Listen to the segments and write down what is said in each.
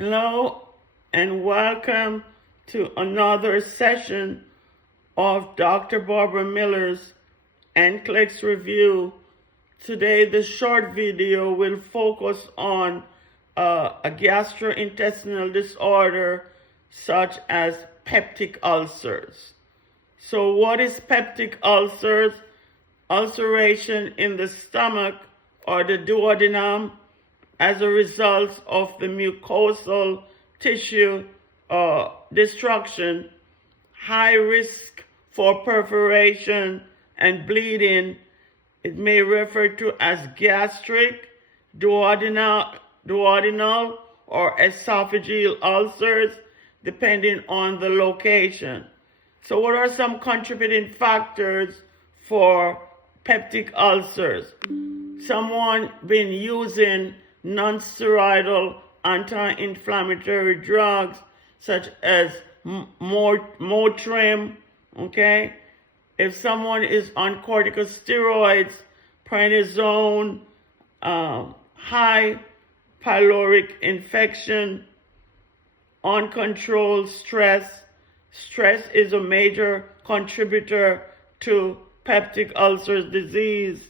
Hello and welcome to another session of Dr. Barbara Miller's NCLEX review. Today the short video will focus on a gastrointestinal disorder such as peptic ulcers. So what is peptic ulcers? Ulceration in the stomach or the duodenum as a result of the mucosal tissue destruction, high risk for perforation and bleeding. It may refer to as gastric, duodenal or esophageal ulcers, depending on the location. So what are some contributing factors for peptic ulcers? Someone been using non-steroidal anti-inflammatory drugs such as Motrin, okay? If someone is on corticosteroids, prednisone, high pyloric infection, uncontrolled stress. Stress is a major contributor to peptic ulcer disease.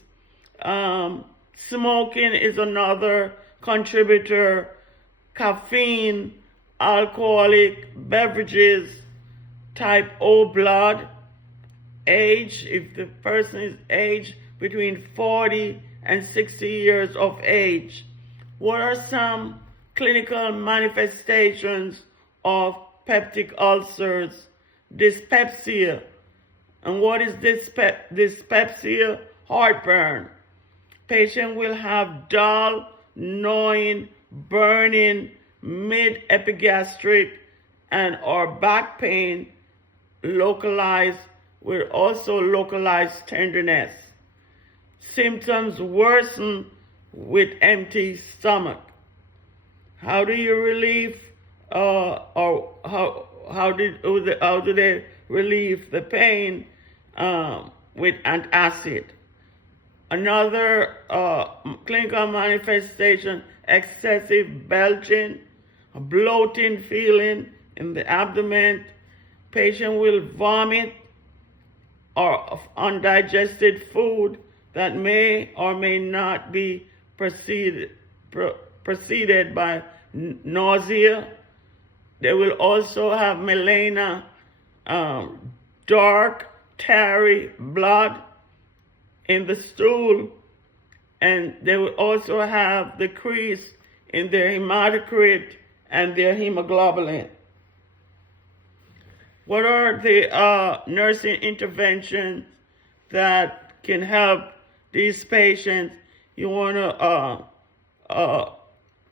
Smoking is another contributor. Caffeine, alcoholic beverages, type O blood, age, if the person is aged between 40 and 60 years of age. What are some clinical manifestations of peptic ulcers? Dyspepsia. And what is dyspepsia? Heartburn. Patient will have dull, gnawing, burning, mid-epigastric and or back pain localized with also localized tenderness. Symptoms worsen with empty stomach. How do you relieve or how do they relieve the pain? With antacid. Another clinical manifestation, excessive belching, a bloating feeling in the abdomen. Patient will vomit or undigested food that may or may not be preceded by nausea. They will also have melena, dark, tarry blood in the stool, and they will also have decrease in their hematocrit and their hemoglobin. What are the nursing interventions that can help these patients? You want to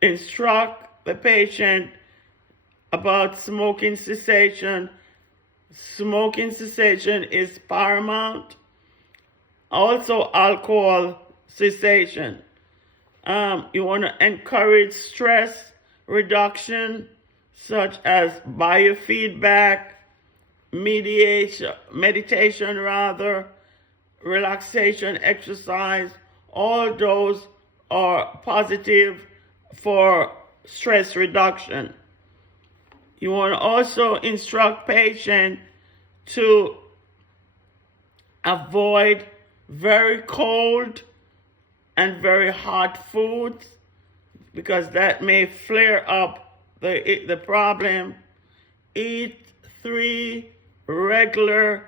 instruct the patient about smoking cessation. Smoking cessation is paramount. Also, alcohol cessation. You want to encourage stress reduction, such as biofeedback, meditation, relaxation, exercise. All those are positive for stress reduction. You want to also instruct patients to avoid very cold and very hot foods because that may flare up the problem. Eat 3 regular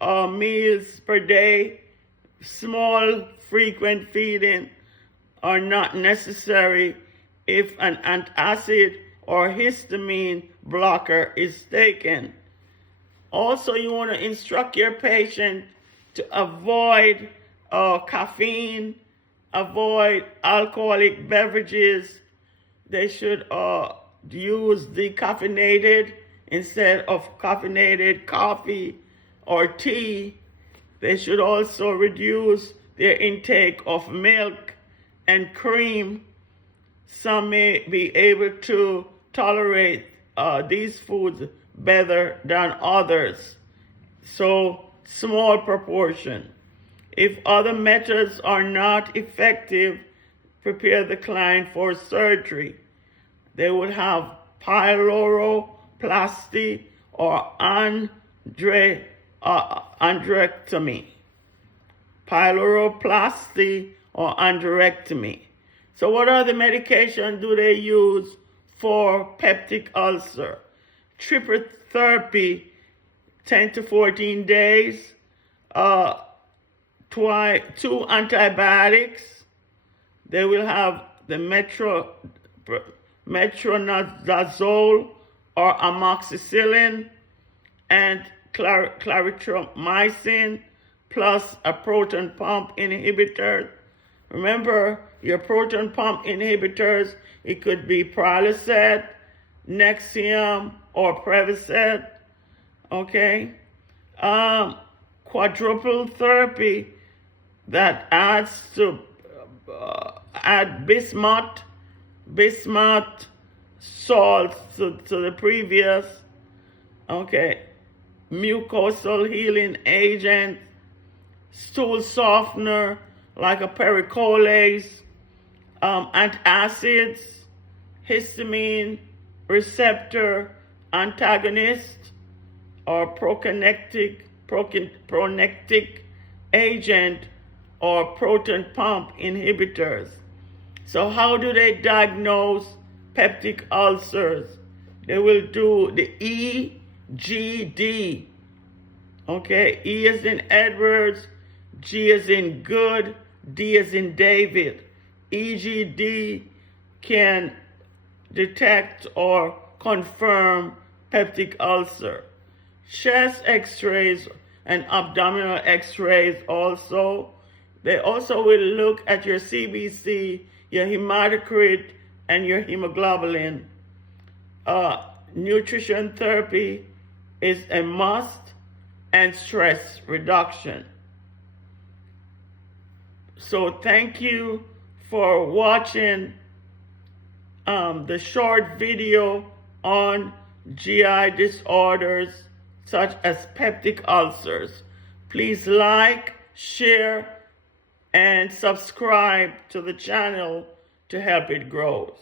meals per day. Small, frequent feeding are not necessary if an antacid or histamine blocker is taken. Also, you want to instruct your patient to avoid caffeine, avoid alcoholic beverages. They should use decaffeinated instead of caffeinated coffee or tea. They should also reduce their intake of milk and cream. Some may be able to tolerate these foods better than others. So small proportion. If other methods are not effective, prepare the client for surgery. They would have pyloroplasty, or andrectomy. Pyloroplasty or andrectomy. So what other medication do they use for peptic ulcer? Triple therapy, 10 to 14 days, 2 antibiotics. They will have the metronidazole or amoxicillin and clarithromycin, plus a proton pump inhibitor. Remember, your proton pump inhibitors, it could be Prilosec, Nexium, or Prevacid. Okay? Quadruple therapy that adds to add bismuth salt to the previous. Okay, mucosal healing agent, stool softener like a pericolase, antacids, histamine receptor antagonist, or prokinectic agent, or proton pump inhibitors. So how do they diagnose peptic ulcers? They will do the EGD. Okay, E as in Edwards, G as in good, D as in David. EGD can detect or confirm peptic ulcer. Chest x-rays and abdominal x-rays also. They also will look at your CBC, your hematocrit, and your hemoglobin. Nutrition therapy is a must, and stress reduction. So thank you for watching the short video on GI disorders such as peptic ulcers. Please like, share, and subscribe to the channel to help it grow.